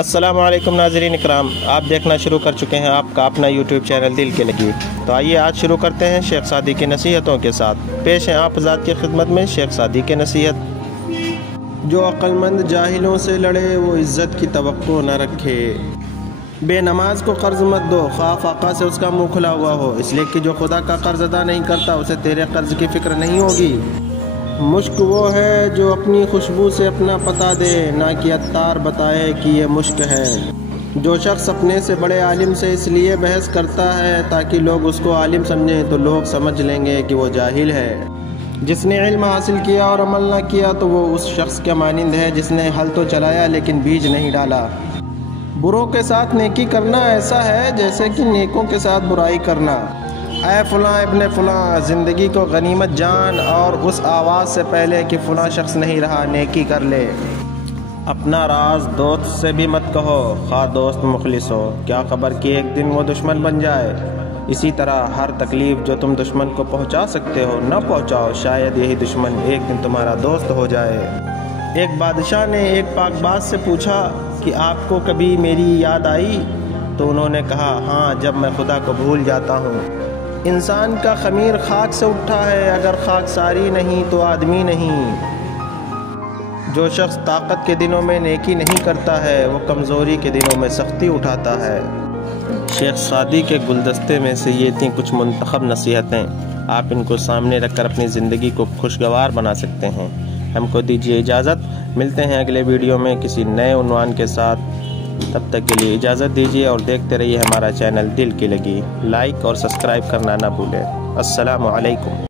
अस्सलामु अलैकुम नाज़रीन इकराम, आप देखना शुरू कर चुके हैं आपका अपना यूट्यूब चैनल दिल के लगी। तो आइए आज शुरू करते हैं शेख सादी की नसीहतों के साथ। पेश है आप ज़ात की खिदमत में शेख सादी की नसीहत। जो अक्लमंद जाहिलों से लड़े वो इज़्ज़त की तवक्को न रखे। बेनमाज को कर्ज मत दो, ख्वाह आका से उसका मुँह खुला हुआ हो, इसलिए कि जो खुदा का कर्ज अदा नहीं करता उसे तेरे कर्ज की फ़िक्र नहीं होगी। मुश्क वो है जो अपनी खुशबू से अपना पता दे, ना कि अत्तार बताए कि ये मुश्क है। जो शख्स अपने से बड़े आलिम से इसलिए बहस करता है ताकि लोग उसको आलिम समझें, तो लोग समझ लेंगे कि वो जाहिल है। जिसने इल्म हासिल किया और अमल ना किया तो वो उस शख्स के मानिंद है जिसने हल तो चलाया लेकिन बीज नहीं डाला। बुरों के साथ नेकी करना ऐसा है जैसे कि नेकों के साथ बुराई करना। ऐ फ़लाँ इब्ने फ़लाँ, ज़िंदगी को गनीमत जान और उस आवाज़ से पहले कि फ़लाँ शख्स नहीं रहा नेकी कर ले। अपना राज दोस्त से भी मत कहो, खा दोस्त मुखलिस हो, क्या खबर कि एक दिन वो दुश्मन बन जाए। इसी तरह हर तकलीफ़ जो तुम दुश्मन को पहुंचा सकते हो न पहुंचाओ, शायद यही दुश्मन एक दिन तुम्हारा दोस्त हो जाए। एक बादशाह ने एक पाकबाज से पूछा कि आपको कभी मेरी याद आई? तो उन्होंने कहा, हाँ, जब मैं खुदा को भूल जाता हूँ। इंसान का ख़मीर खाक से उठा है, अगर खाक सारी नहीं तो आदमी नहीं। जो शख्स ताकत के दिनों में नेकी नहीं करता है वो कमज़ोरी के दिनों में सख्ती उठाता है। शेख सादी के गुलदस्ते में से ये थी कुछ मुंतखब नसीहतें। आप इनको सामने रखकर अपनी ज़िंदगी को खुशगवार बना सकते हैं। हमको दीजिए इजाज़त, मिलते हैं अगले वीडियो में किसी नए उन्वान के साथ। तब तक के लिए इजाज़त दीजिए और देखते रहिए हमारा चैनल दिल की लगी। लाइक और सब्सक्राइब करना ना भूलें। अस्सलामु अलैकुम।